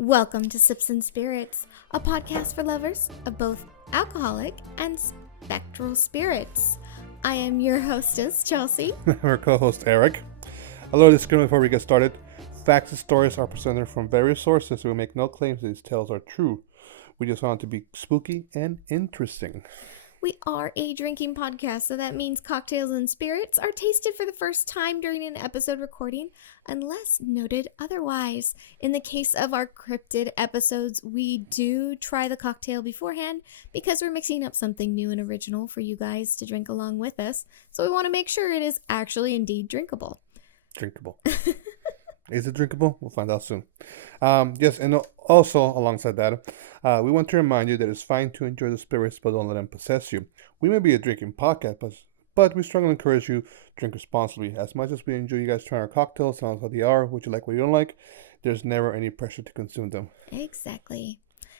Welcome to Sips and Spirits, a podcast for lovers of both alcoholic and spectral spirits. I am your hostess, Chelsea. Our co-host, Eric. A little disclaimer before we get started. Facts and stories are presented from various sources, so we make no claims that these tales are true. We just want it to be spooky and interesting. We are a drinking podcast, so that means cocktails and spirits are tasted for the first time during an episode recording, unless noted otherwise. In the case of our cryptid episodes, we do try the cocktail beforehand because we're mixing up something new and original for you guys to drink along with us. So we want to make sure it is actually indeed drinkable. Drinkable. Is it drinkable? We'll find out soon. Yes, and also alongside that, we want to remind you that it's fine to enjoy the spirits, but don't let them possess you. We may be a drinking podcast, but we strongly encourage you to drink responsibly. As much as we enjoy you guys trying our cocktails, sounds how they are, what you like, what you don't like, there's never any pressure to consume them. Exactly.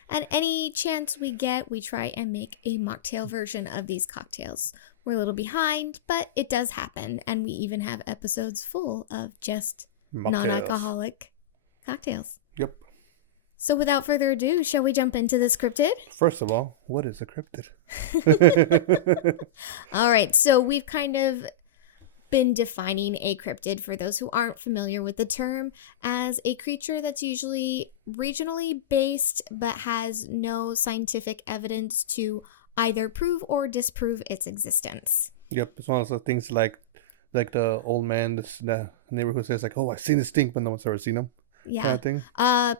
And any chance we get, we try and make a mocktail version of these cocktails. We're a little behind, but it does happen, and we even have episodes full of just Mocktails. Non-alcoholic cocktails. Yep. So without further ado, shall we jump into this cryptid? First of all, what is a cryptid? All right, so we've kind of been defining a cryptid, for those who aren't familiar with the term, as a creature that's usually regionally based but has no scientific evidence to either prove or disprove its existence. Yep, it's one of those things like the old man, the neighbor who says like, "Oh, I've seen this thing, but no one's ever seen him." Yeah. Kind of thing.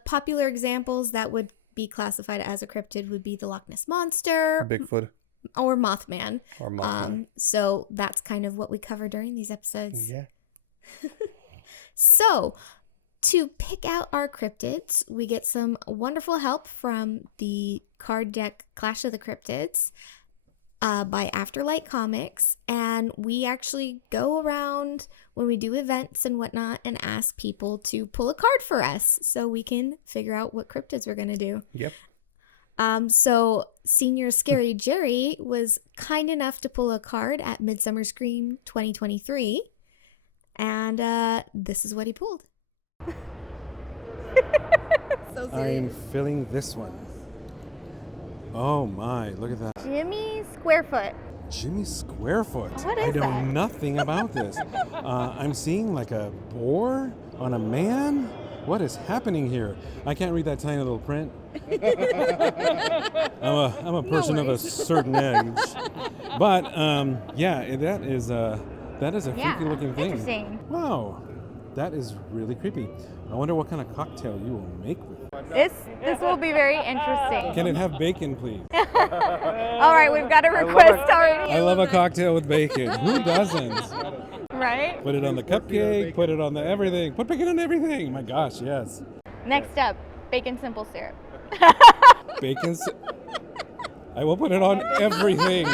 Popular examples that would be classified as a cryptid would be the Loch Ness Monster, Bigfoot, or Mothman. So So that's kind of what we cover during these episodes. yeah. So to pick out our cryptids, we get some wonderful help from the card deck Clash of the Cryptids by Afterlight Comics, and we actually go around when we do events and whatnot and ask people to pull a card for us so we can figure out what cryptids we're going to do. Yep. So Senior Scary Jerry was kind enough to pull a card at Midsummer Scream 2023, and this is what he pulled. So I'm filling this one. Oh my, look at that. Jimmy Squarefoot. Jimmy Squarefoot. What is I know that? nothing about this. I'm seeing like a boar on a man. What is happening here? I can't read that tiny little print. I'm a person of a certain age. But yeah, that is a freaky looking thing. Interesting. Wow, that is really creepy. I wonder what kind of cocktail you will make with it. This will be very interesting. Can it have bacon, please? All right, we've got a request already. I love a cocktail with bacon. Who doesn't? Right? Put it on the cupcake, put it on the everything. Put bacon on everything. My gosh, yes. Next up, bacon simple syrup. Bacon. I will put it on everything.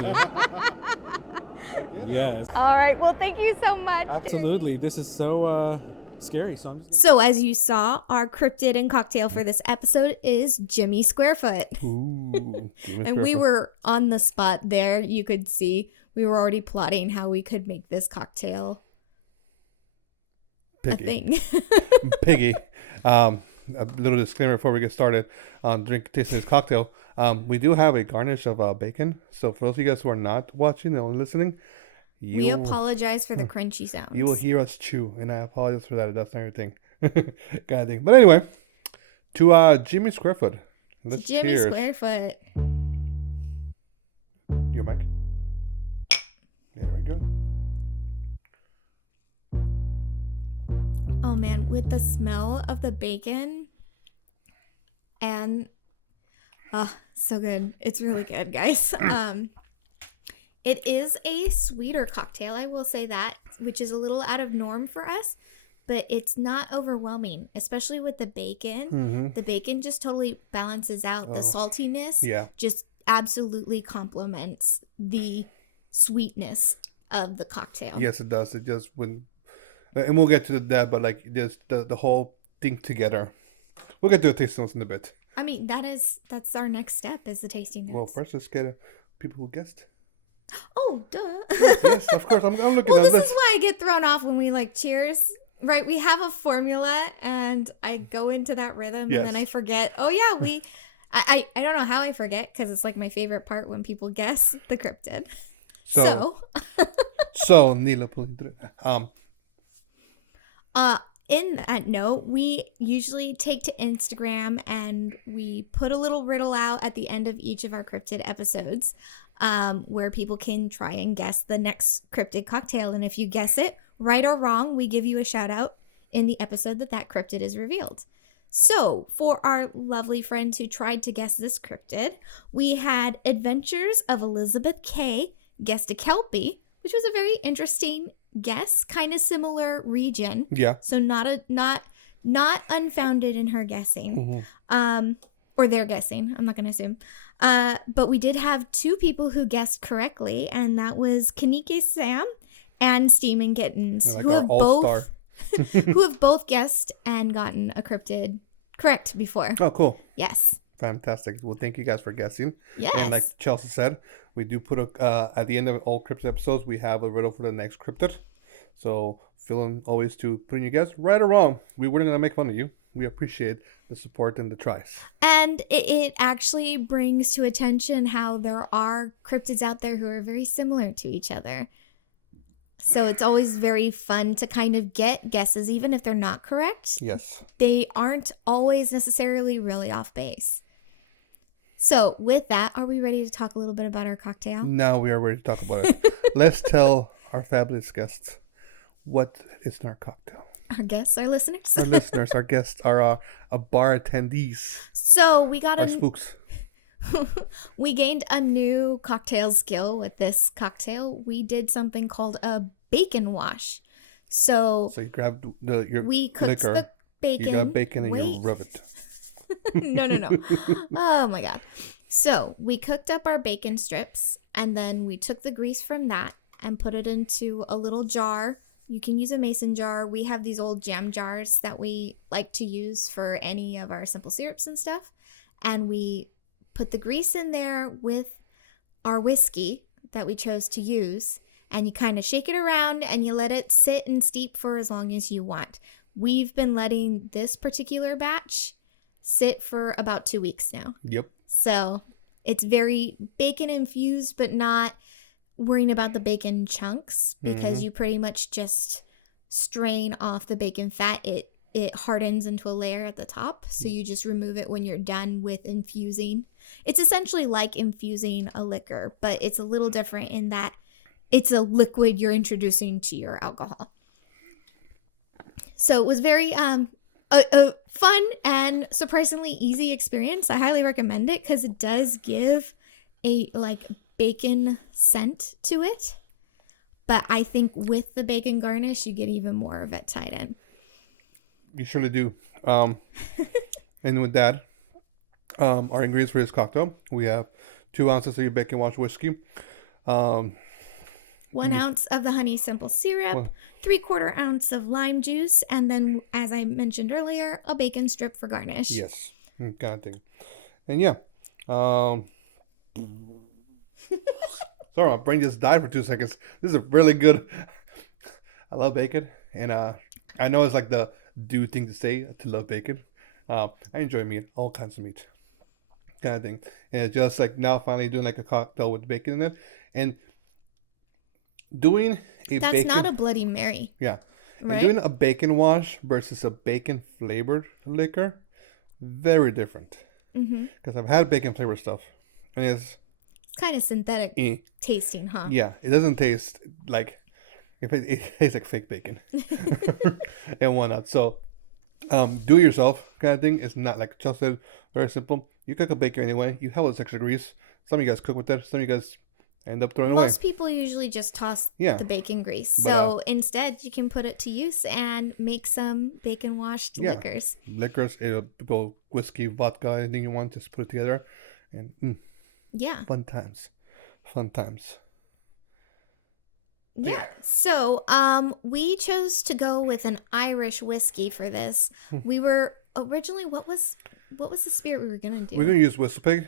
Yes. All right, well, thank you so much. Absolutely. This is so scary. So as you saw, our cryptid and cocktail for this episode is Jimmy Squarefoot. Ooh. And we were on the spot there. You could see we were already plotting how we could make this cocktail a thing. Piggy. A little disclaimer before we get started on tasting this cocktail. We do have a garnish of bacon. So for those of you guys who are not watching and only listening, We apologize for the crunchy sounds. You will hear us chew, and I apologize for that. That's not your thing. Kind of thing. But anyway, to Jimmy Squarefoot. Let's Jimmy cheers. Squarefoot. Your mic. There we go. Oh man, with the smell of the bacon and so good. It's really good, guys. It is a sweeter cocktail, I will say that, which is a little out of norm for us, but it's not overwhelming, especially with the bacon. Mm-hmm. The bacon just totally balances out the saltiness. Yeah. Just absolutely complements the sweetness of the cocktail. Yes, it does. It just when, and we'll get to that, but like just the whole thing together. We'll get to the tasting notes in a bit. I mean, that's our next step is the tasting notes. Well, first let's get people who guessed. Oh, duh. Yes, of course. I'm looking Well, at this is why I get thrown off when we like cheers Right, we have a formula, and I go into that rhythm, and then I forget. Oh yeah, I don't know how I forget because it's like my favorite part when people guess the cryptid. So Nila Pulindra. In that note, we usually take to Instagram and we put a little riddle out at the end of each of our cryptid episodes, where people can try and guess the next cryptid cocktail. And if you guess it, right or wrong, we give you a shout out in the episode that cryptid is revealed. So for our lovely friends who tried to guess this cryptid, we had Adventures of Elizabeth K. guessed a Kelpie, which was a very interesting guess, kind of similar region. Yeah. So not unfounded in her guessing. Or their guessing. I'm not going to assume. But we did have two people who guessed correctly, and that was Kanike Sam and Steamin' Kittens, Like who our have all-star. who have both guessed and gotten a cryptid correct before. Oh, cool. Yes. Fantastic. Well, thank you guys for guessing. Yes. And like Chelsea said, we do put at the end of all cryptid episodes, we have a riddle for the next cryptid. So feeling always to put in your guess, right or wrong. We weren't gonna make fun of you. We appreciate the support and the tries. And it actually brings to attention how there are cryptids out there who are very similar to each other. So it's always very fun to kind of get guesses, even if they're not correct. Yes. They aren't always necessarily really off base. So with that, are we ready to talk a little bit about our cocktail? Now we are ready to talk about it. Let's tell our fabulous guests what is in our cocktail. Our guests, our listeners. Our listeners, our guests, our bar attendees, So we got our spooks. we gained a new cocktail skill with this cocktail. We did something called a bacon wash. So So you grab your we cooked liquor, the bacon. you got bacon and Wait. you rub it. No. Oh my God. So we cooked up our bacon strips, and then we took the grease from that and put it into a little jar. You can use a mason jar. We have these old jam jars that we like to use for any of our simple syrups and stuff. And we put the grease in there with our whiskey that we chose to use. And you kind of shake it around and you let it sit and steep for as long as you want. We've been letting this particular batch sit for about 2 weeks now. Yep. So it's very bacon infused, but not worrying about the bacon chunks, because you pretty much just strain off the bacon fat. It hardens into a layer at the top, so you just remove it when you're done with infusing. It's essentially like infusing a liquor, but it's a little different in that it's a liquid you're introducing to your alcohol. So it was very a fun and surprisingly easy experience. I highly recommend it because it does give a bacon scent to it, but I think with the bacon garnish you get even more of it tied in. You surely do. And with that, our ingredients for this cocktail, we have 2 ounces of your bacon wash whiskey, 1 ounce of the honey simple syrup, 3/4 ounce of lime juice, and then, as I mentioned earlier, a bacon strip for garnish. yes, kind of thing. And yeah, sorry, my brain just died for 2 seconds. This is a really good. I love bacon, and I know it's like the dude thing to say to love bacon. I enjoy meat, all kinds of meat, kind of thing. And it's just like now finally doing like a cocktail with bacon in it, and doing a That's bacon. not a Bloody Mary. Yeah. Right? And doing a bacon wash versus a bacon flavored liquor, very different. Because I've had bacon flavored stuff, and it's Kind of synthetic tasting, huh? yeah, it doesn't taste like it tastes like fake bacon and whatnot. So, do it yourself kind of thing. It's not like Chelsea said, very simple. You cook a bacon anyway. You have this extra grease. Some of you guys cook with that. Some of you guys end up throwing it away. Most people usually just toss Yeah. the bacon grease. But, So instead, you can put it to use and make some bacon washed Yeah. liquors. Liquors, it'll go whiskey, vodka, anything you want, just put it together, and Yeah. fun times, fun times. Yeah. So, we chose to go with an Irish whiskey for this. We were originally, what was the spirit we were gonna do? We're gonna use Whistle Pig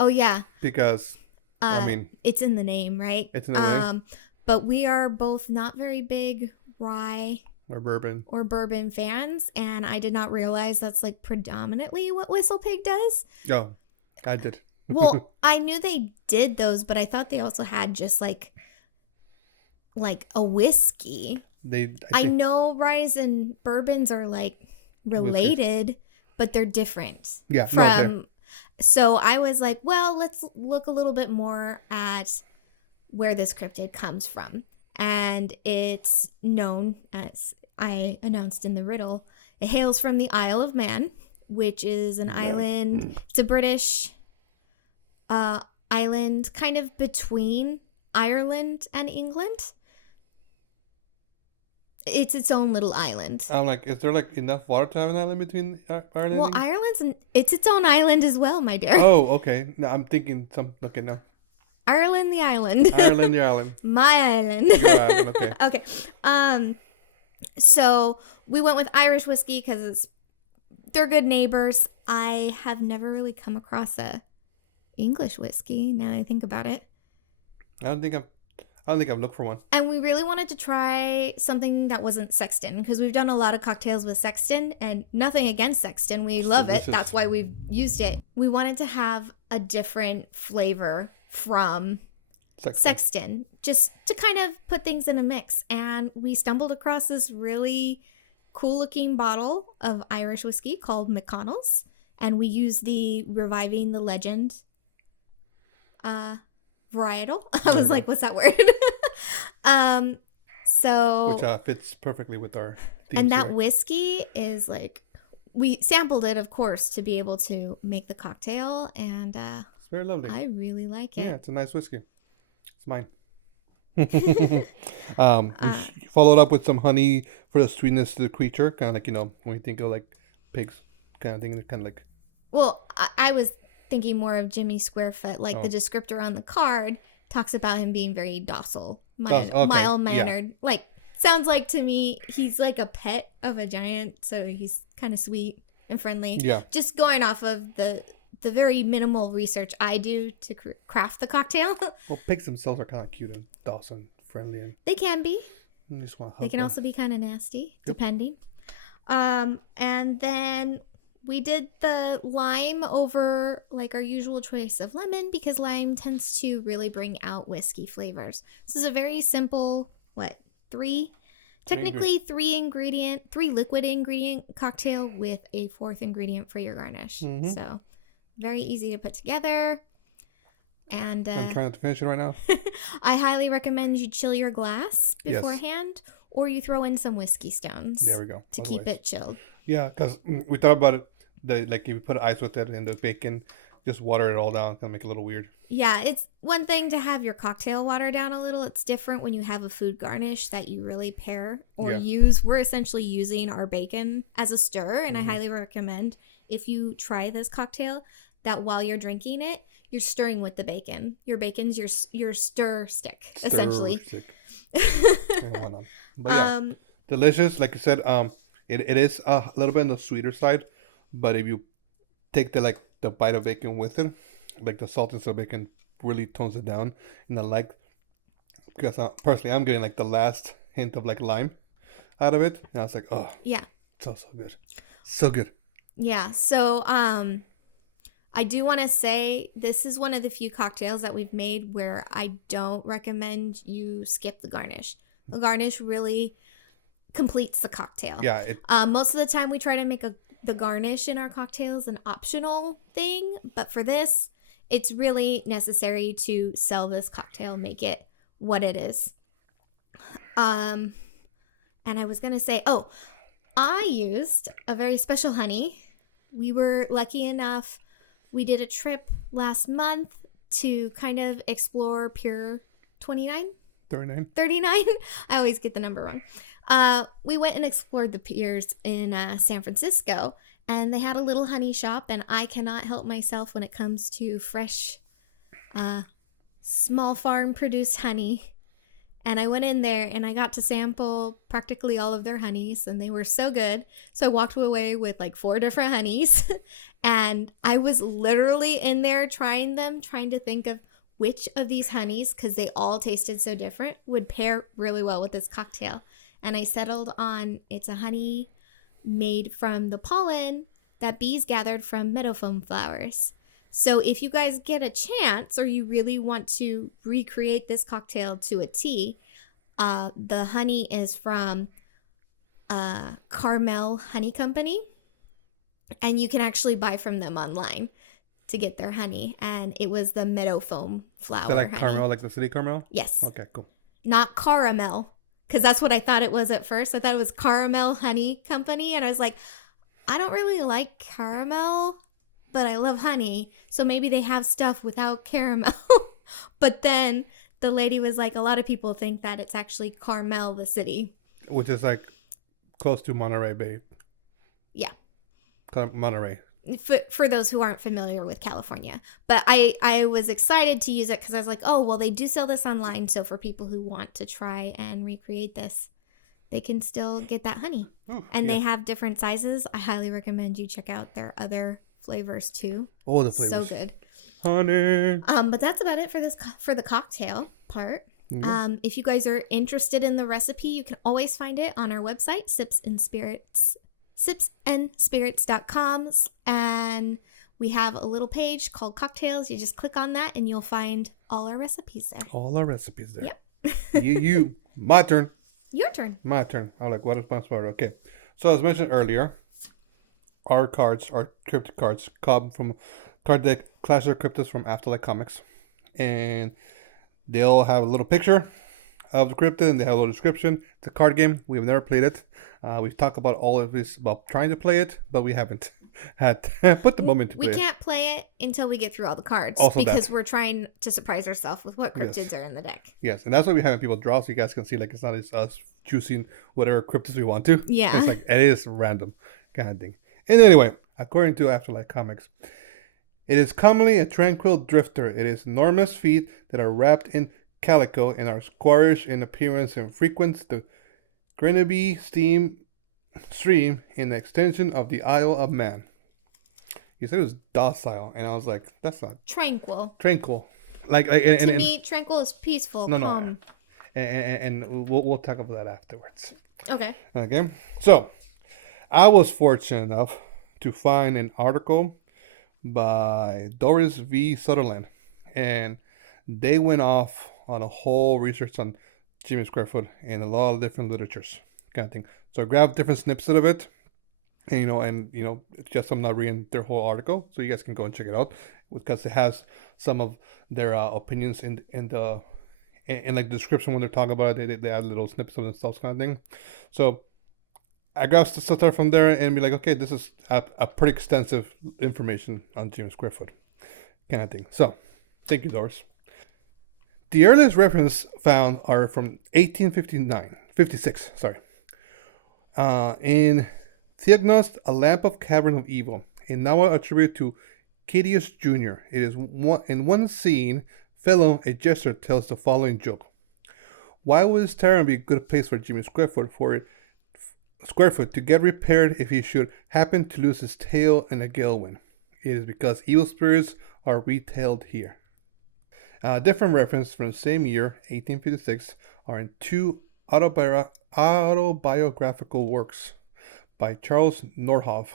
Oh yeah. because I mean It's in the name, right? it's in the name. But we are both not very big rye or bourbon. fans, and I did not realize that's like predominantly what Whistle Pig does. Oh, I did. Well, I knew they did those, but I thought they also had just like a whiskey. I know rye and bourbons are like related, but they're different. Yeah, So I was like, well, let's look a little bit more at where this cryptid comes from. And it's known, as I announced in the riddle, it hails from the Isle of Man, which is an island. It's a British island kind of between Ireland and England. It's its own little island. I'm like, is there like enough water to have an island between Ireland? Well, it's its own island as well, my dear. Oh, okay. No, I'm thinking okay, no. Ireland the island. Ireland the island. My island. Your island, okay. Okay. So we went with Irish whiskey because they're good neighbors. I have never really come across a English whiskey. Now that I think about it. I don't think I've looked for one. And we really wanted to try something that wasn't Sexton because we've done a lot of cocktails with Sexton, and nothing against Sexton. We love it. That's why we've used it. We wanted to have a different flavor from Sexton, just to kind of put things in a mix. And we stumbled across this really cool looking bottle of Irish whiskey called McConnell's, and we used the Reviving the Legend varietal. I was like, what's that word? Which fits perfectly with our theme. And that whiskey is like, we sampled it, of course, to be able to make the cocktail, and it's very lovely. I really like it. Yeah, it's a nice whiskey. It's mine. We followed up with some honey for the sweetness to the creature, kind of like, when you think of like pigs, kind of thing, kind of like. Well, I was thinking more of Jimmy Squarefoot, like the descriptor on the card talks about him being very docile, mild-mannered. Yeah. Like, sounds like to me he's like a pet of a giant, so he's kind of sweet and friendly. Yeah. Just going off of the very minimal research I do to craft the cocktail. Well, pigs themselves are kind of cute and docile and friendly. And they can be. You just want to hug they can them. also be kind of nasty, depending. And then we did the lime over like our usual choice of lemon because lime tends to really bring out whiskey flavors. This is a very simple, three liquid ingredient cocktail with a fourth ingredient for your garnish. Mm-hmm. So very easy to put together. And I'm trying to finish it right now. I highly recommend you chill your glass beforehand, or you throw in some whiskey stones. There we go. To keep it chilled. Yeah, because we thought about it. Like if you put ice with it and the bacon, just water it all down. It's gonna make it a little weird. Yeah, it's one thing to have your cocktail water down a little. It's different when you have a food garnish that you really pair or use. We're essentially using our bacon as a stir, and I highly recommend if you try this cocktail that while you're drinking it, you're stirring with the bacon. Your bacon's your stir stick, essentially. But yeah, delicious. Like I said, it is a little bit on the sweeter side, but if you take the bite of bacon with it, like the saltiness of bacon really tones it down. And I like, because personally I'm getting like the last hint of like lime out of it, and I was like, oh yeah, so good, so good. Yeah. So I do want to say this is one of the few cocktails that we've made where I don't recommend you skip the garnish. The garnish really completes the cocktail. Yeah. Most of the time we try to make the garnish in our cocktails an optional thing, but for this, it's really necessary to sell this cocktail, make it what it is. And I was going to say, I used a very special honey. We were lucky enough. We did a trip last month to kind of explore Pier 39. I always get the number wrong. We went and explored the piers in San Francisco, and they had a little honey shop, and I cannot help myself when it comes to fresh, small farm produced honey. And I went in there and I got to sample practically all of their honeys, and they were so good. So I walked away with like 4 different honeys, and I was literally in there trying to think of which of these honeys, because they all tasted so different, would pair really well with this cocktail. and I settled on it's a honey made from the pollen that bees gathered from meadowfoam flowers. So if you guys get a chance or you really want to recreate this cocktail to a T, the honey is from Carmel Honey Company, and you can actually buy from them online to get their honey, and it was the meadowfoam flower. Is that like honey. Carmel, like the city Carmel? Yes. Okay, cool. Not caramel, because that's what I thought it was at first. I thought it was Caramel Honey Company, and I was like, I don't really like caramel, but I love honey, so maybe they have stuff without caramel. But then the lady was like, a lot of people think that it's actually Carmel, the city. Which is like close to Monterey Bay. Yeah. Monterey. For those who aren't familiar with California. But I was excited to use it because I was like, oh, well, they do sell this online. So for people who want to try and recreate this, they can still get that honey. Oh, and they have different sizes. I highly recommend you check out their other flavors too. All the flavors. So good. Honey. But that's about it for the cocktail part. Mm-hmm. If you guys are interested in the recipe, you can always find it on our website, sipsandspirits.com, and we have a little page called cocktails. You just click on that and you'll find all our recipes there. All our recipes there. Yep. you. My turn. Your turn. My turn. I'm like, what is my spot? Okay. So as mentioned earlier, our cryptid cards come from card deck Clash of Cryptids from Afterlife Comics. And they'll have a little picture of the cryptid and they have a little description. It's a card game. We've never played it. We've talked about all of this, about trying to play it, but we haven't had put the moment to play We it. can't play it until we get through all the cards Also because we're trying to surprise ourselves with what cryptids Yes. are in the deck. Yes, and that's why we having people draw so you guys can see like it's not just us choosing whatever cryptids we want to. Yeah. It's like it is random kind of thing. And anyway, according to Afterlife Comics, it is commonly a tranquil drifter. It is enormous feet that are wrapped in calico and are squarish in appearance and frequents the Grenby stream in the extension of the Isle of Man. He said it was docile, and I was like, that's not Tranquil. tranquil. Like To me, tranquil is peaceful, No, calm. and we'll talk about that afterwards. Okay. Okay, so I was fortunate enough to find an article by Doris V. Sutherland, and they went off on a whole research on Jimmy Squarefoot and a lot of different literatures kind of thing. So I grabbed different snippets of it, and it's just I'm not reading their whole article, so you guys can go and check it out because it has some of their opinions in like the description when they're talking about it. They add little snippets of themselves kind of thing. So I grabbed stuff from there and be like, okay, this is a pretty extensive information on Jimmy Squarefoot kind of thing. So thank you, Doris. The earliest reference found are from 1856. In Theognost, A Lamp of Cavern of Evil, a novel attributed to Cadius Jr. It is in one scene, Phelim, a jester, tells the following joke. Why would this tavern be a good place for Jimmy Squarefoot to get repaired if he should happen to lose his tail in a gale wind? It is because evil spirits are retailed here. Different references from the same year, 1856, are in two autobiographical works by Charles Nordhoff,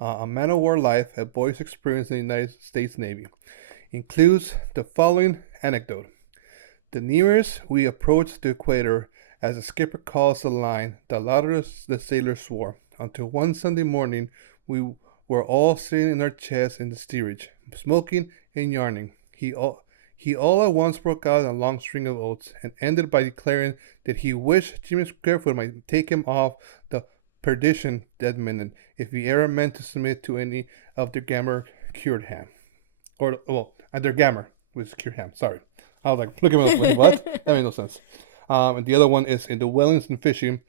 A Man of War Life, a boy's experience in the United States Navy. Includes the following anecdote. The nearest we approached the equator, as the skipper calls the line, the louder the sailors swore, until one Sunday morning we were all sitting in our chests in the steerage, smoking and yarning. He all at once broke out in a long string of oaths, and ended by declaring that he wished Jimmy Squarefoot might take him off the perdition that minute, if he ever meant to submit to any of their gammer cured ham. Their gammer was cured ham, sorry. I was like, look at me, like, what? That made no sense. And the other one is in the Whalings and Fishing,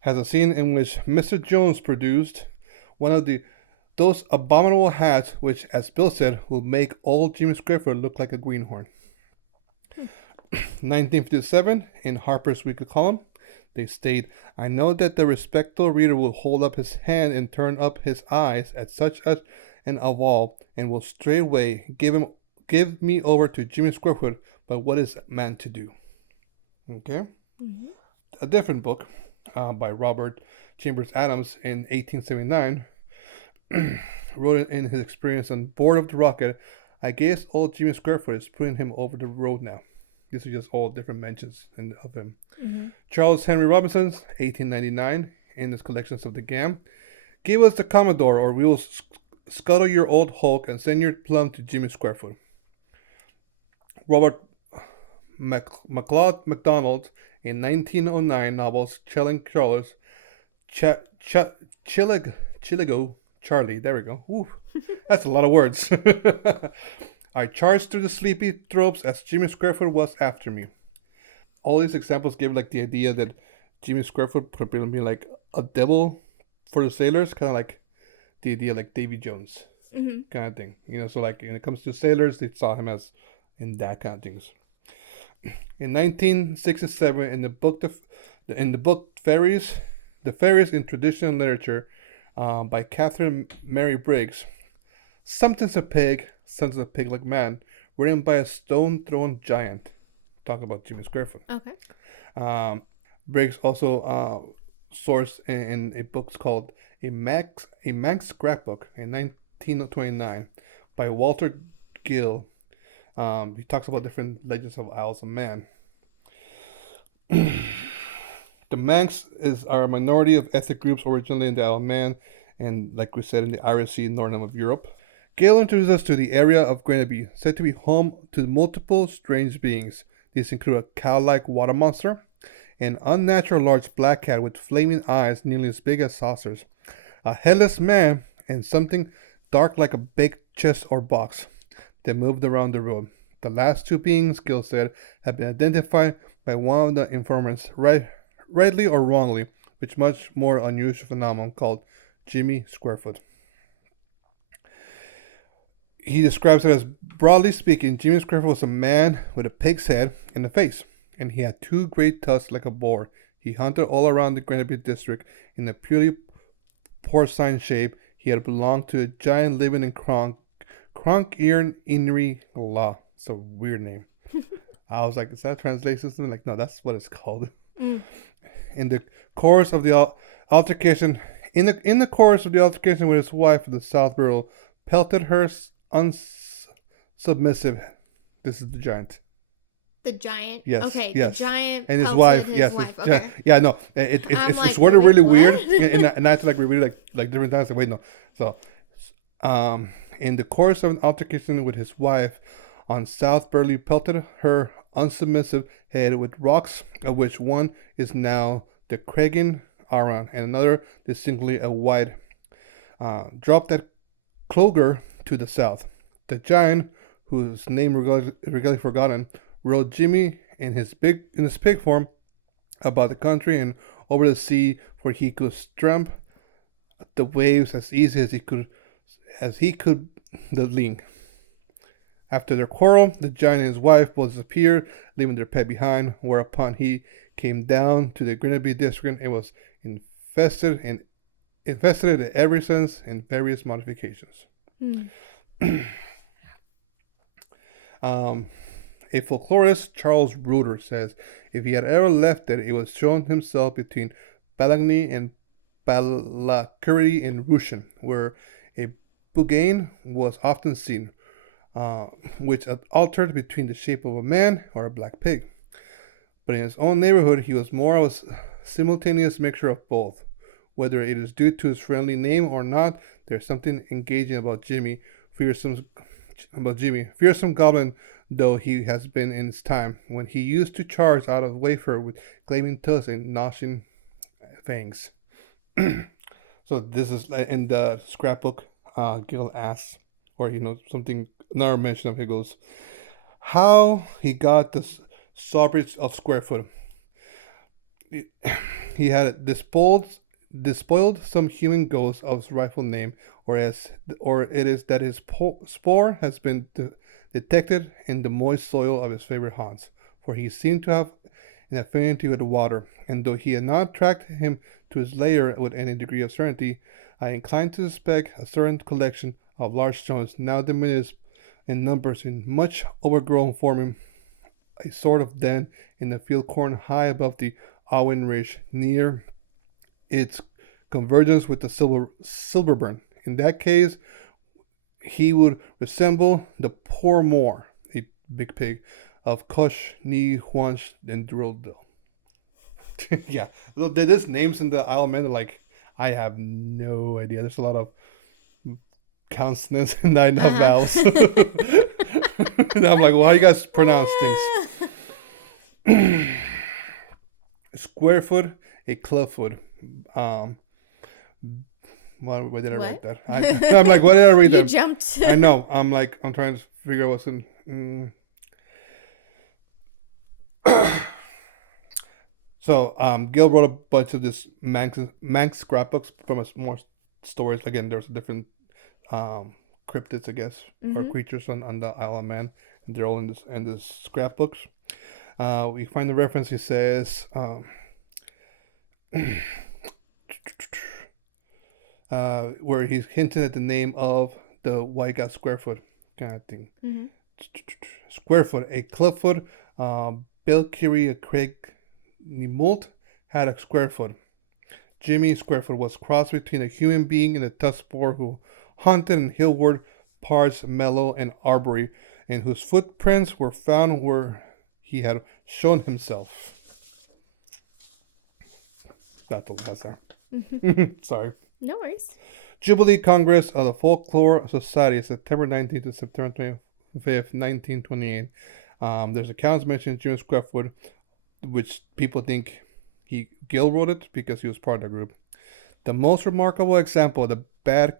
has a scene in which Mr. Jones produced one of those abominable hats, which, as Bill said, will make old Jimmy Squarefoot look like a greenhorn. 1957, in Harper's Weekly column, they state, I know that the respectable reader will hold up his hand and turn up his eyes at such an avowal, and will straightway give me over to Jimmy Squarefoot, but what is man to do? Okay? Mm-hmm. A different book, by Robert Chambers Adams in 1879, wrote in his experience on board of the rocket, "I guess old Jimmy Squarefoot is putting him over the road now." These are just all different mentions of him. Mm-hmm. Charles Henry Robinson, 1899, in his collections of the Gam, "Give us the Commodore, or we will scuttle your old hulk and send your plum to Jimmy Squarefoot." Robert MacLeod MacDonald, in 1909, novels Chilling Charles, Chiligo Charlie, there we go. Ooh, that's a lot of words. "I charged through the sleepy tropes as Jimmy Squarefoot was after me." All these examples give like the idea that Jimmy Squarefoot could be like a devil for the sailors, kind of like the idea like Davy Jones kind of thing. So like when it comes to sailors, they saw him as in that kind of things. In 1967, in the book Fairies, the Fairies in Traditional Literature, by Catherine Mary Briggs, "Something's a pig, something's a pig-like man, written by a stone-thrown giant." Talk about Jimmy Squarefoot. Okay. Briggs also sourced in a book called a Manx Scrapbook in 1929 by Walter Gill. He talks about different legends of Isles of Man. The Manx are a minority of ethnic groups originally in the Isle of Man, and like we said, in the Irish Sea, northern of Europe. Gale introduces us to the area of Greneby, said to be home to multiple strange beings. These include a cow-like water monster, an unnatural large black cat with flaming eyes nearly as big as saucers, a headless man, and something dark like a baked chest or box that moved around the road. The last two beings, Gill said, have been identified by one of the informants, rightly or wrongly, with much more unusual phenomenon called Jimmy Squarefoot. He describes it as, broadly speaking, Jimmy Squarefoot was a man with a pig's head and a face, and he had two great tusks like a boar. He hunted all around the Greneby district in a purely porcine shape. He had belonged to a giant living in Cronk-Earn Inri Law. It's a weird name. I was like, is that a translation? Something like, no, that's what it's called. In the course of the altercation, in the course of the altercation with his wife, the South Borough pelted her unsubmissive. This is the giant. The giant? Yes. Okay, yes. the giant and his pelted wife. his Yes. wife. Okay. Yeah, no. I'm like, it's worded really what? weird. and I had to like reread it like different times. Like, wait, no. So, in the course of an altercation with his wife, on South Burley pelted her unsubmissive head with rocks, of which one is now the Creggan Aran, and another distinctly a white. Dropped that clogger to the south. The giant, whose name regrettably forgotten, rode Jimmy in his pig form about the country and over the sea, for he could stamp the waves as easy as he could the ling. After their quarrel, the giant and his wife both disappeared, leaving their pet behind, whereupon he came down to the Greneby district and was infested ever since in various modifications. A folklorist, Charles Reuter, says if he had ever left it, it was shown himself between Balagny and Ballacurry in Rushen, where a bugain was often seen, which altered between the shape of a man or a black pig. But in his own neighborhood, he was more of a simultaneous mixture of both. Whether it is due to his friendly name or not, there's something engaging about Jimmy. Fearsome goblin though he has been in his time, when he used to charge out of wafer with gleaming tusks and gnashing fangs. So this is in the scrapbook. Gil asks, or another mention of it goes, how he got the sobriquet of Squarefoot. He had despoiled some human ghost of his rightful name, or it is that his spore has been detected in the moist soil of his favorite haunts, for he seemed to have an affinity with the water, and though he had not tracked him to his lair with any degree of certainty, I incline to suspect a certain collection of large stones, now diminished in numbers and much overgrown, forming a sort of den in the field corn high above the Owen Ridge, near its convergence with the silverburn. In that case, he would resemble the poor Moor, a big pig, of Kush, Ni, Huansh, and Druldil. Yeah, there's names in the Isle of Man. Like, I have no idea. There's a lot of consonants and not enough vowels. And I'm like, well, how you guys pronounce things? Squarefoot, a clubfoot. Why did I write that? I'm like, why did I read that? You jumped. I know. I'm trying to figure out what's in. So, Gil wrote a bunch of this Manx scrapbooks from more stories. Again, there's different cryptids, I guess, or creatures on the Isle of Man, and they're all in this scrapbooks. We find the reference. He says, where he's hinting at the name of the white guy Squarefoot kind of thing. Squarefoot, a clubfoot, Bill Kiri, a Craig Nimult had a Squarefoot. Jimmy Squarefoot was crossed between a human being and a tusk boar who hunted in Hillward, Pards, Mellow, and Arbory, and whose footprints were found where he had shown himself. That's all that's there. Sorry. No worries. Jubilee Congress of the Folklore Society, September 19th to September 25th, 1928. There's accounts mentioning Jimmy Squarefoot, which people think Gil wrote it because he was part of the group. The most remarkable example of the bad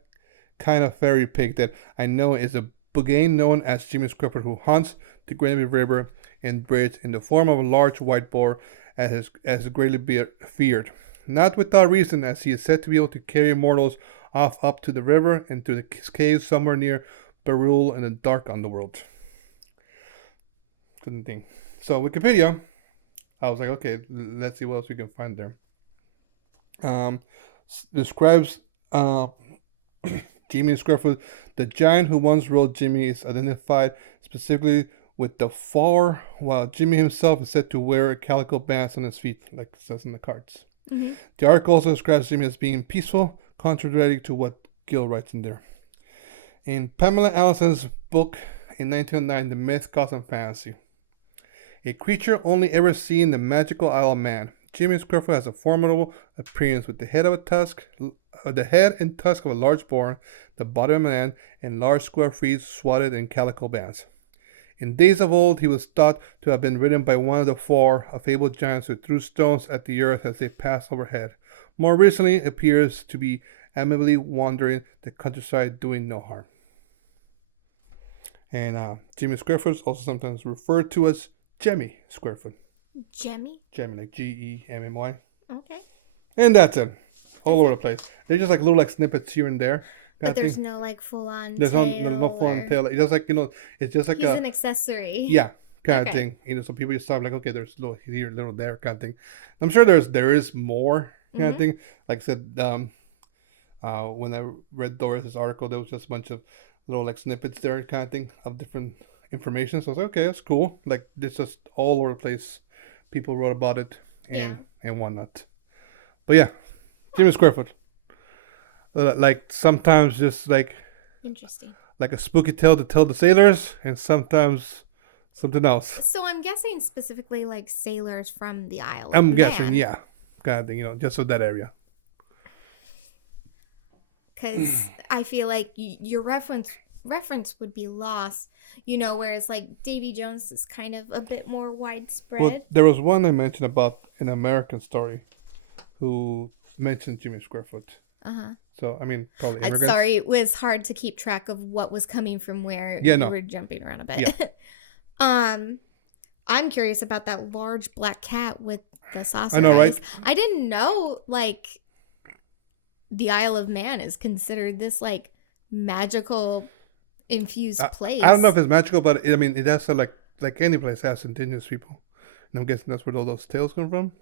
kind of fairy pig that I know is a Bugain known as Jimmy Squarefoot, who hunts the Granby River and Bridge in the form of a large white boar, as greatly feared. Not without reason, as he is said to be able to carry mortals off up to the river and to the caves somewhere near Barul in the dark underworld. Couldn't think. So Wikipedia, I was like, okay, let's see what else we can find there. Describes Jimmy Squarefoot. The giant who once rode Jimmy is identified specifically with the far, while Jimmy himself is said to wear calico bands on his feet, like it says in the cards. The article also describes Jimmy as being peaceful, contrary to what Gil writes in there. In Pamela Allison's book in 1909, The Myth, Gods, and Fantasy, a creature only ever seen in the magical Isle of Man, Jimmy Squarefoot has a formidable appearance with the head and tusk of a large boar, the body of a man, and large square feet swathed in calico bands. In days of old, he was thought to have been ridden by one of the four, a fabled giants who threw stones at the earth as they passed overhead. More recently, it appears to be amiably wandering the countryside, doing no harm. And Jimmy Squarefoot is also sometimes referred to as Jemmy Squarefoot. Jemmy? Jemmy, like Gemmy. Okay. And that's it. All over the place. They're just like little snippets here and there. But there's no like full on There's tail. no full on tail. It's just like, it's just like He's an accessory. Yeah, kind of thing. So people just start like, okay, there's a little here, a little there kind of thing. I'm sure there is more kind of thing. Like I said, when I read Doris's article, there was just a bunch of little like snippets there kind of thing of different information. So I was like, okay, that's cool. Like it's just all over the place. People wrote about it and whatnot. But yeah, Jimmy Squarefoot. Like sometimes just like interesting, like a spooky tale to tell the sailors, and sometimes something else. So I'm guessing specifically like sailors from the Isle of I'm Man. guessing, yeah, kind of thing, just of that area. Because I feel like your reference would be lost, whereas like Davy Jones is kind of a bit more widespread. Well, there was one I mentioned about an American story who mentioned Jimmy Squarefoot. So, I mean, probably immigrants. Sorry, it was hard to keep track of what was coming from where. Yeah, we were jumping around a bit. Yeah. I'm curious about that large black cat with the saucer I know, eyes. right? I didn't know, like, the Isle of Man is considered this, like, magical infused place. I don't know if it's magical, but it has to, like any place has indigenous people. And I'm guessing that's where all those tales come from.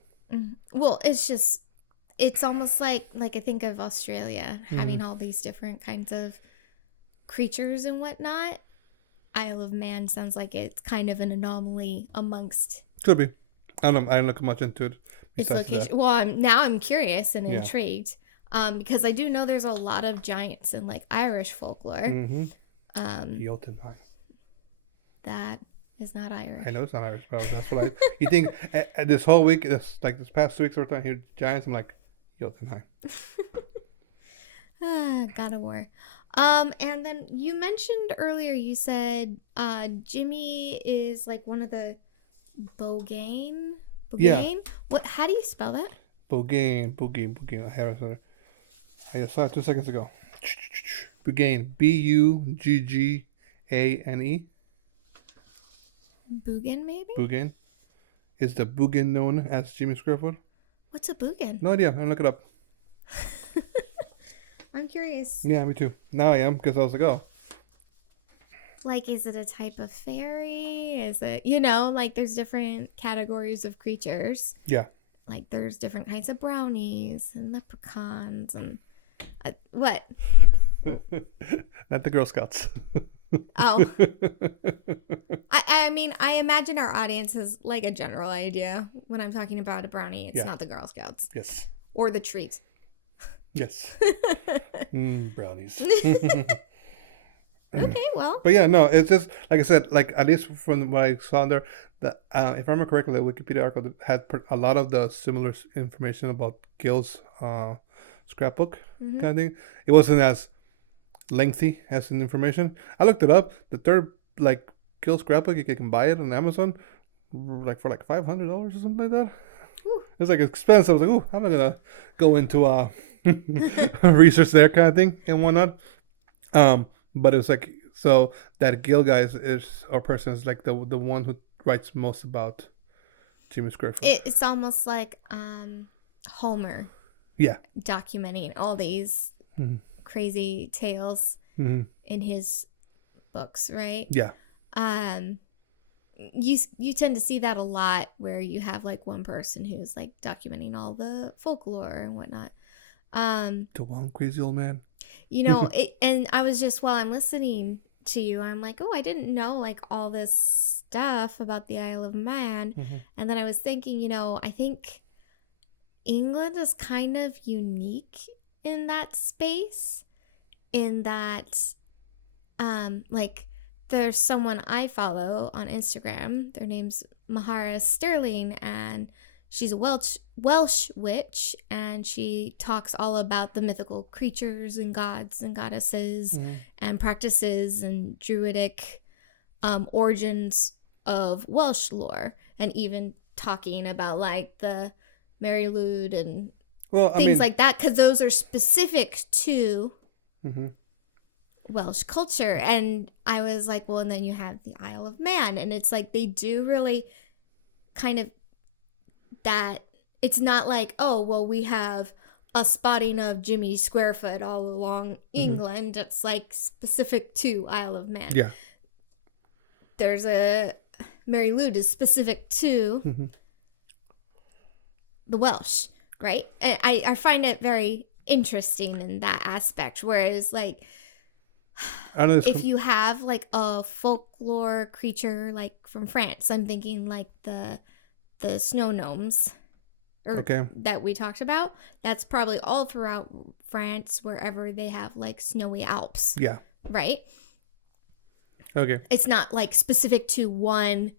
Well, it's almost like I think of Australia having all these different kinds of creatures and whatnot. Isle of Man sounds like it's kind of an anomaly amongst. Could be. I don't look much into it. Its besides location. that? Well, I'm curious and Yeah. intrigued. Because I do know there's a lot of giants in like Irish folklore. Mm-hmm. Um, Jotunheim. that is not Irish. I know it's not Irish, but that's what I. You think this whole week, this past 2 weeks, every time I hear giants, I'm like, Jotunheim. God of War. And then you mentioned earlier, you said Jimmy is like one of the Bogain. Yeah. Bogain? What? How do you spell that? Bogain. I have it. I just saw it 2 seconds ago. Bogain. Buggane. Bugin, maybe? Bogain. Is the Bogain known as Jimmy Squarefoot? What's a Bugin? No idea. I'll look it up. I'm curious. Yeah, me too. Now I am, because I was like, oh. Like, is it a type of fairy? Is it, like there's different categories of creatures. Yeah. Like there's different kinds of brownies and leprechauns and what? Not the Girl Scouts. Oh. I mean, I imagine our audience has like a general idea when I'm talking about a brownie. It's not the Girl Scouts. Yes. Or the treat. Yes. Brownies. Okay, well. But yeah, no, it's just like I said, like at least from what I saw there, that if I remember correctly, the Wikipedia article had a lot of the similar information about Gil's scrapbook kind of thing. It wasn't as lengthy as in information. I looked it up. The third like Gil scrapbook, you can buy it on Amazon, like for like $500 or something like that. Whew. It's like expensive. I was like, oh, I'm not gonna go into research there kind of thing and whatnot. But it's like, so that Gil guy is or person is like the one who writes most about Jimmy Squarefoot. It's almost like Homer. Yeah. Documenting all these crazy tales in his books, right? Yeah. You tend to see that a lot where you have like one person who's like documenting all the folklore and whatnot. The one crazy old man. And I was just, while I'm listening to you, I'm like, oh, I didn't know like all this stuff about the Isle of Man. And then I was thinking, I think England is kind of unique in that space, in that like there's someone I follow on Instagram. Their name's Mahara Sterling, and she's a Welsh witch, and she talks all about the mythical creatures and gods and goddesses and practices and druidic origins of Welsh lore, and even talking about like the Mary Lwyd and things like that, because those are specific to Welsh culture. And I was like, well, and then you have the Isle of Man, and it's like they do really kind of that. It's not like, oh, well, we have a spotting of Jimmy Squarefoot all along England. It's like specific to Isle of Man. Yeah. There's a Mary Lwyd is specific to the Welsh, right? And I find it very interesting in that aspect. Whereas, like, if you have like a folklore creature like from France, I'm thinking like the snow gnomes that we talked about. That's probably all throughout France, wherever they have like snowy Alps. Yeah. Right? Okay. It's not like specific to one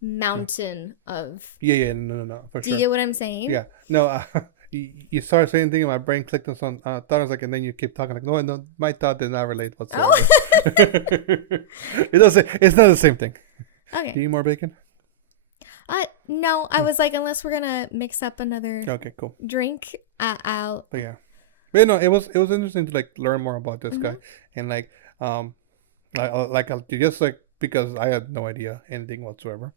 mountain of... Yeah, no, for sure. Do you get what I'm saying? Yeah. No, you started saying thing and my brain clicked on some thought. I was like, and then you keep talking like, no, my thought did not relate whatsoever. Oh. It's not the same thing. Okay. Do you need more bacon? No, I was like, unless we're gonna mix up another cool drink, I'll... But yeah. But no, it was interesting to like learn more about this guy, and like just like, because I had no idea anything whatsoever,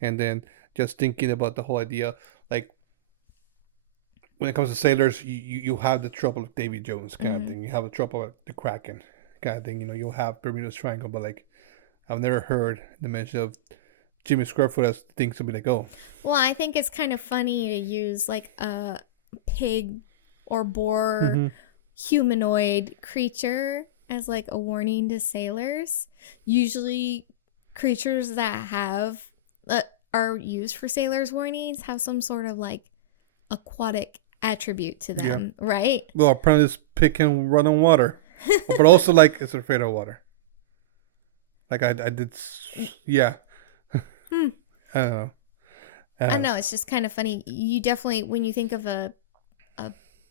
and then just thinking about the whole idea, like when it comes to sailors, you have the trouble of Davy Jones kind of thing, you have the trouble of the Kraken kind of thing, you'll have Bermuda's Triangle, but like I've never heard the mention of Jimmy Squarefoot as things to be like, oh. Well, I think it's kind of funny to use like a pig or boar humanoid creature as like a warning to sailors. Usually creatures that have are used for sailors' warnings have some sort of like aquatic attribute to them, right? Well, apparently this pig can run on water, but also like it's afraid of water. Like I did, yeah. I don't know. I don't know. It's just kind of funny. You definitely, when you think of a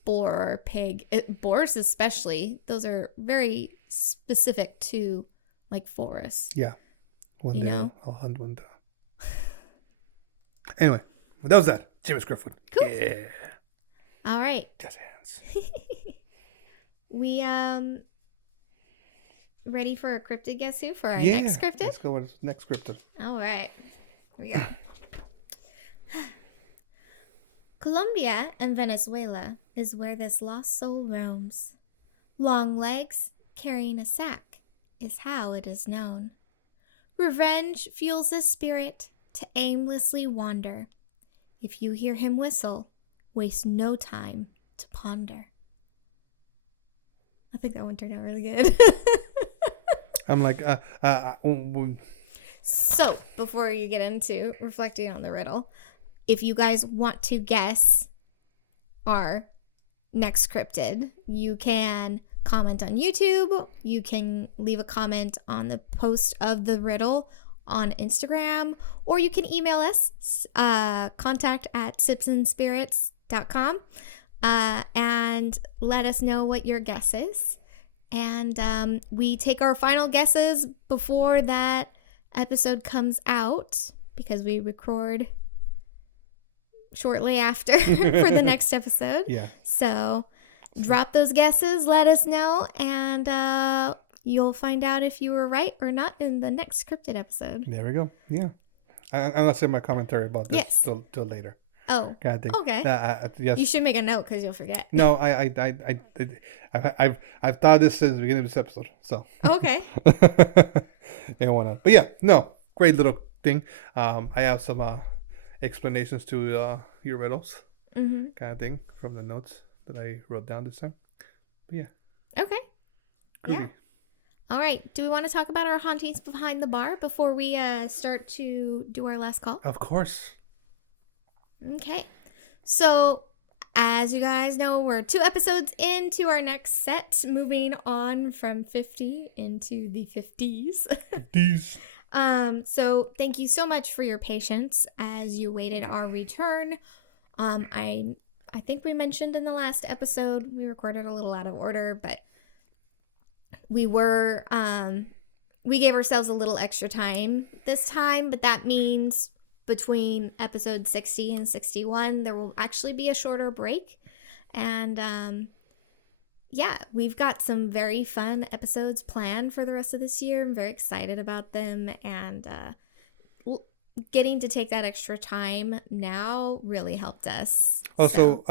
boar or a pig, boars especially, those are very specific to like forests. Yeah. One You day know? I'll hunt one day. Anyway, that was that. Jimmy Squarefoot. Cool. Yeah. All right. Jazz hands. We ready for a cryptid guess who for our Yeah. next cryptid? Let's go with next cryptid. All right. Here we go. Colombia and Venezuela is where this lost soul roams. Long legs, carrying a sack, is how it is known. Revenge fuels his spirit to aimlessly wander. If you hear him whistle, waste no time to ponder. I think that one turned out really good. I'm like, So, before you get into reflecting on the riddle, if you guys want to guess our next cryptid, you can comment on YouTube. You can leave a comment on the post of the riddle on Instagram, or you can email us, contact@sipsandspirits.com, and let us know what your guess is. And we take our final guesses before that episode comes out, because we record shortly after for the next episode. yeah. So drop those guesses, let us know, and you'll find out if you were right or not in the next cryptid episode. There we go. Yeah. I'm not saying my commentary about this Yes. till later. Oh, Kind of thing. okay. Yes. You should make a note because you'll forget. No, I've thought this since the beginning of this episode. So. Okay. And whatnot. But yeah, no, great little thing. I have some explanations to your riddles, Mm-hmm. kind of thing, from the notes that I wrote down this time. But yeah, Okay. groovy. Yeah. All right. Do we want to talk about our hauntings behind the bar before we start to do our last call? Of course. Okay. So, as you guys know, we're 2 episodes into our next set, moving on from 50 into the 50s. These. So thank you so much for your patience as you waited our return. I think we mentioned in the last episode, we recorded a little out of order, but we were, we gave ourselves a little extra time this time, but that means between episode 60 and 61, there will actually be a shorter break. And, yeah, we've got some very fun episodes planned for the rest of this year. I'm very excited about them, and getting to take that extra time now really helped us. Also,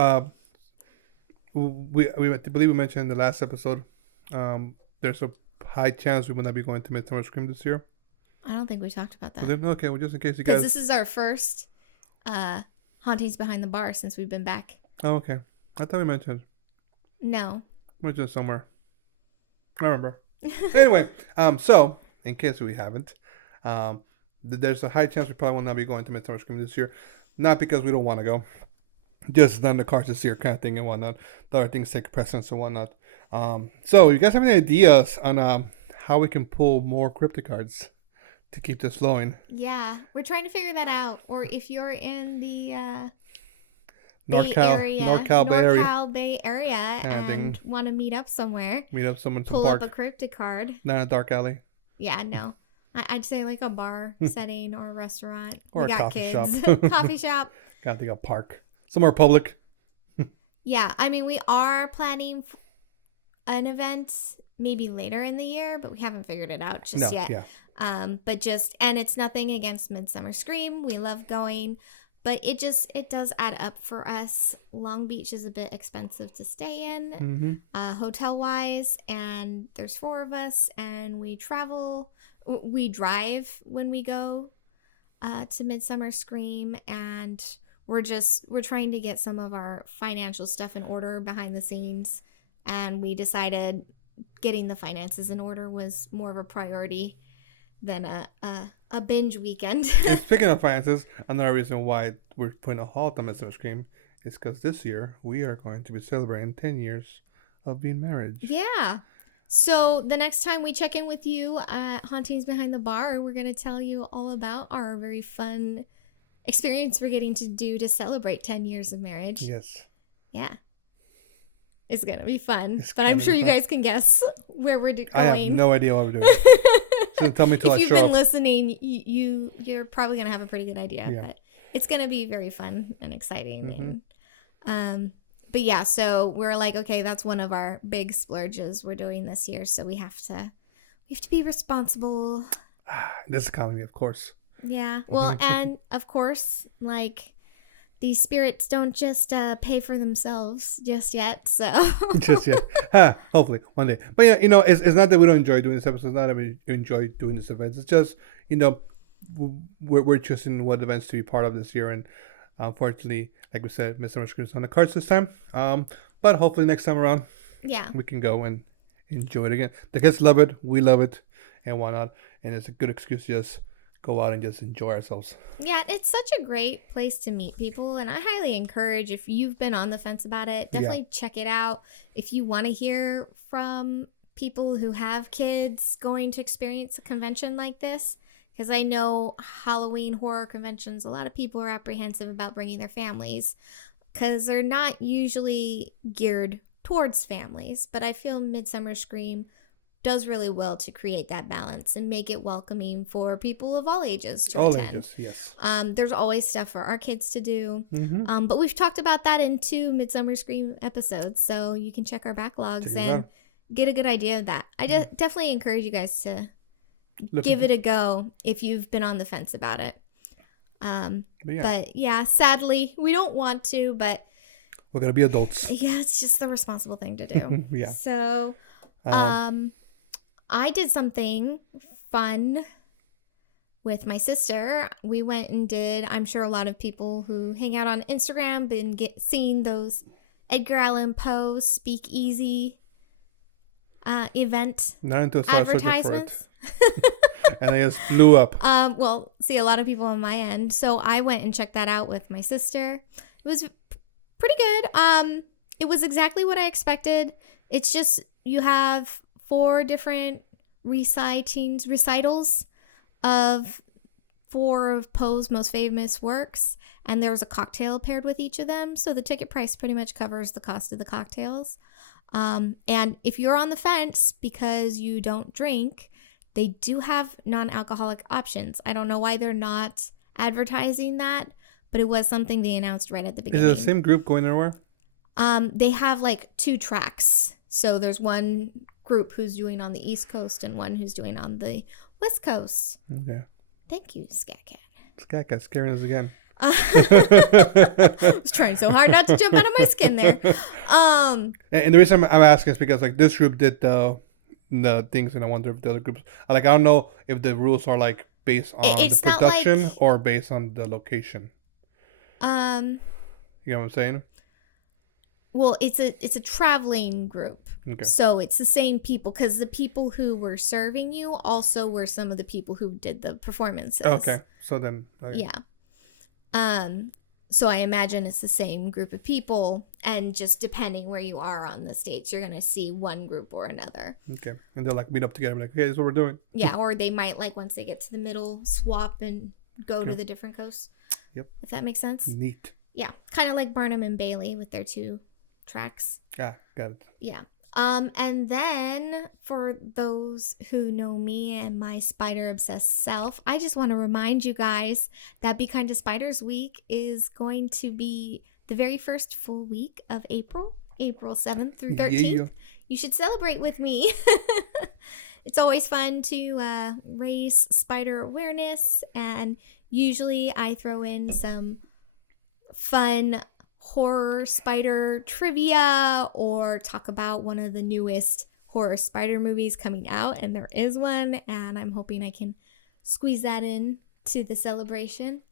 we I believe we mentioned in the last episode, there's a high chance we will not be going to Midsummer Scream this year. I don't think we talked about Was that. it? Okay, well, just in case you Because guys. this is our first Hauntings Behind the Bar since we've been back. Oh, okay. I thought we mentioned. No. Mentioned somewhere. I remember. Anyway, so in case we haven't, there's a high chance we probably will not be going to Midsummer Scream this year. Not because we don't want to go, just not in the cards this year, kind of thing and whatnot. The other things take precedence and whatnot. So you guys have any ideas on how we can pull more cryptid cards to keep this flowing? Yeah, we're trying to figure that out. Or if you're in the NorCal Bay Area Kinda and thing. want to meet up somewhere, Meet up someone to pull park, up a cryptid card. not in a dark alley. Yeah, no. I'd say like a bar setting or a restaurant. Or We a got coffee kids. shop. Coffee shop. Gotta think a park. Somewhere public. Yeah, I mean, we are planning an event maybe later in the year, but we haven't figured it out just yet. Yeah. And it's nothing against Midsummer Scream. We love going, but it does add up for us. Long Beach is a bit expensive to stay in, hotel wise, and there's 4 of us, and we drive when we go to Midsummer Scream, and we're trying to get some of our financial stuff in order behind the scenes, and we decided getting the finances in order was more of a priority than a binge weekend. And speaking of finances, another reason why we're putting a halt on Midsummer Scream is because this year we are going to be celebrating 10 years of being married. Yeah. So the next time we check in with you at Hauntings Behind the Bar, we're going to tell you all about our very fun experience we're getting to do to celebrate 10 years of marriage. Yes. Yeah. It's going to be fun. It's But I'm gonna sure be you fun. guys can guess where we're going. I have no idea what we're doing. So tell me till If I you've show been up. listening, you're probably going to have a pretty good idea. Yeah. But it's going to be very fun and exciting. Mhm. And but yeah, so we're like, okay, that's one of our big splurges we're doing this year. So we have to be responsible. This economy, of course. Yeah. Well, and of course, like these spirits don't just pay for themselves just yet. So Just yet. Hopefully one day. But yeah, it's not that we don't enjoy doing this episode. It's not that we enjoy doing this events. It's just, we're choosing what events to be part of this year. And unfortunately, like we said, Mr. Screw's on the cards this time. But hopefully next time around, yeah. we can go and enjoy it again. The kids love it. We love it. And why not? And it's a good excuse to just go out and just enjoy ourselves. Yeah, it's such a great place to meet people, and I highly encourage, if you've been on the fence about it, definitely check it out. If you want to hear from people who have kids going to experience a convention like this, because I know Halloween horror conventions, a lot of people are apprehensive about bringing their families because they're not usually geared towards families, but I feel Midsummer Scream does really well to create that balance and make it welcoming for people of all ages to All attend. ages, yes. There's always stuff for our kids to do. Mm-hmm. But we've talked about that in 2 Midsummer Scream episodes, so you can check our backlogs Check it and out. get a good idea of that. I definitely encourage you guys to Look give at- it a go if you've been on the fence about it. But yeah, But yeah, sadly, we don't want to, but we're going to be adults. yeah, it's just the responsible thing to do. Yeah. So, Um, I did something fun with my sister. We went and did, I'm sure a lot of people who hang out on Instagram been seeing those Edgar Allan Poe Speakeasy event not into a star searching for it. advertisements. And it just blew up. Well, see, a lot of people on my end. So I went and checked that out with my sister. It was pretty good. It was exactly what I expected. It's just you have 4 different recitals of 4 of Poe's most famous works, and there's a cocktail paired with each of them. So the ticket price pretty much covers the cost of the cocktails. And if you're on the fence because you don't drink, they do have non-alcoholic options. I don't know why they're not advertising that, but it was something they announced right at the Is beginning. it the same group going everywhere? They have like 2 tracks. So there's one group who's doing on the East Coast and one who's doing on the West Coast. Okay. Thank you, Scat Cat. Scat Cat's scaring us again. I was trying so hard not to jump out of my skin there. And the reason I'm asking is because like this group did the things, and I wonder if the other groups I don't know if the rules are like based on the It's not production like- or based on the location. You know what I'm saying? Well, it's a traveling group. Okay. So it's the same people, because the people who were serving you also were some of the people who did the performances. Okay. So then. Okay. Yeah. So I imagine it's the same group of people, and just depending where you are on the states, you're gonna see one group or another. Okay. And they'll like meet up together, like, okay, this is what we're doing. Yeah, or they might, like, once they get to the middle, swap and go to Yep. the different coasts. Yep. If that makes sense. Neat. Yeah, kind of like Barnum and Bailey with their 2 tracks. Ah, got it. Yeah. And then for those who know me and my spider obsessed self, I just want to remind you guys that Be Kind to Spiders Week is going to be the very first full week of April 7th through 13th. Yeah. You should celebrate with me. It's always fun to raise spider awareness, and usually I throw in some fun horror spider trivia or talk about one of the newest horror spider movies coming out, and there is one, and I'm hoping I can squeeze that in to the celebration.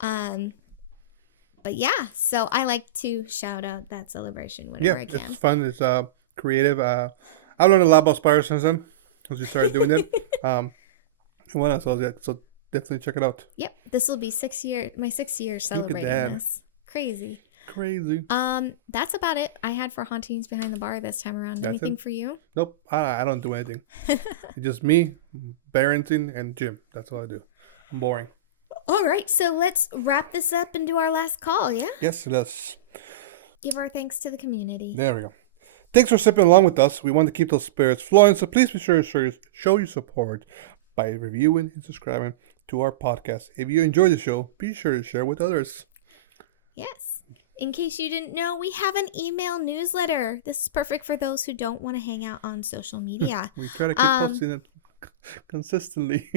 But yeah, so I like to shout out that celebration whenever I can. It's fun. It's creative. I've learned a lot about spiders since then, as we started doing it. What else? So definitely check it out. Yep, this will be my 6th year celebrating that. this. Crazy. Crazy. That's about it I had for Hauntings Behind the Bar this time around. That's Anything it? for you? Nope. I don't do anything. It's just me, Barrington, and Jim. That's all I do. I'm boring. All right, so let's wrap this up and do our last call, yeah? Yes, let's. Give our thanks to the community. There we go. Thanks for sipping along with us. We want to keep those spirits flowing, so please be sure to show your support by reviewing and subscribing to our podcast. If you enjoy the show, be sure to share with others. Yes. In case you didn't know, we have an email newsletter. This is perfect for those who don't want to hang out on social media. We try to keep posting it consistently.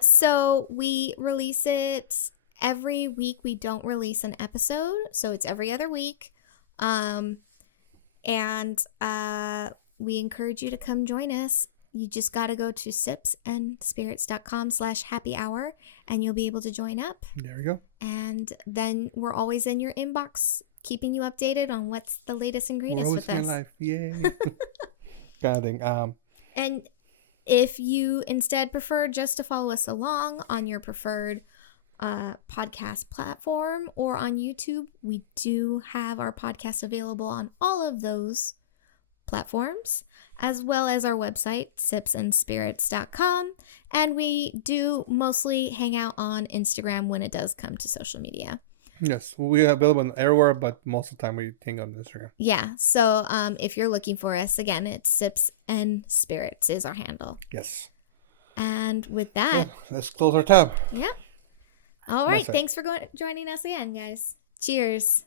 So we release it every week. We don't release an episode, so it's every other week. And we encourage you to come join us. You just got to go to sipsandspirits.com/happy hour and you'll be able to join up. There we go. And then we're always in your inbox, keeping you updated on what's the latest and greatest with us. Life. Yay. Kind of thing. And if you instead prefer just to follow us along on your preferred podcast platform or on YouTube, we do have our podcast available on all of those platforms, as well as our website, sipsandspirits.com. And we do mostly hang out on Instagram when it does come to social media. Yes, we are available everywhere, but most of the time we hang on Instagram. Yeah, so if you're looking for us, again, it's Sips and Spirits is our handle. Yes. And with that, let's close our tab. yeah. All right, Nice. thanks for joining us again, guys. Cheers.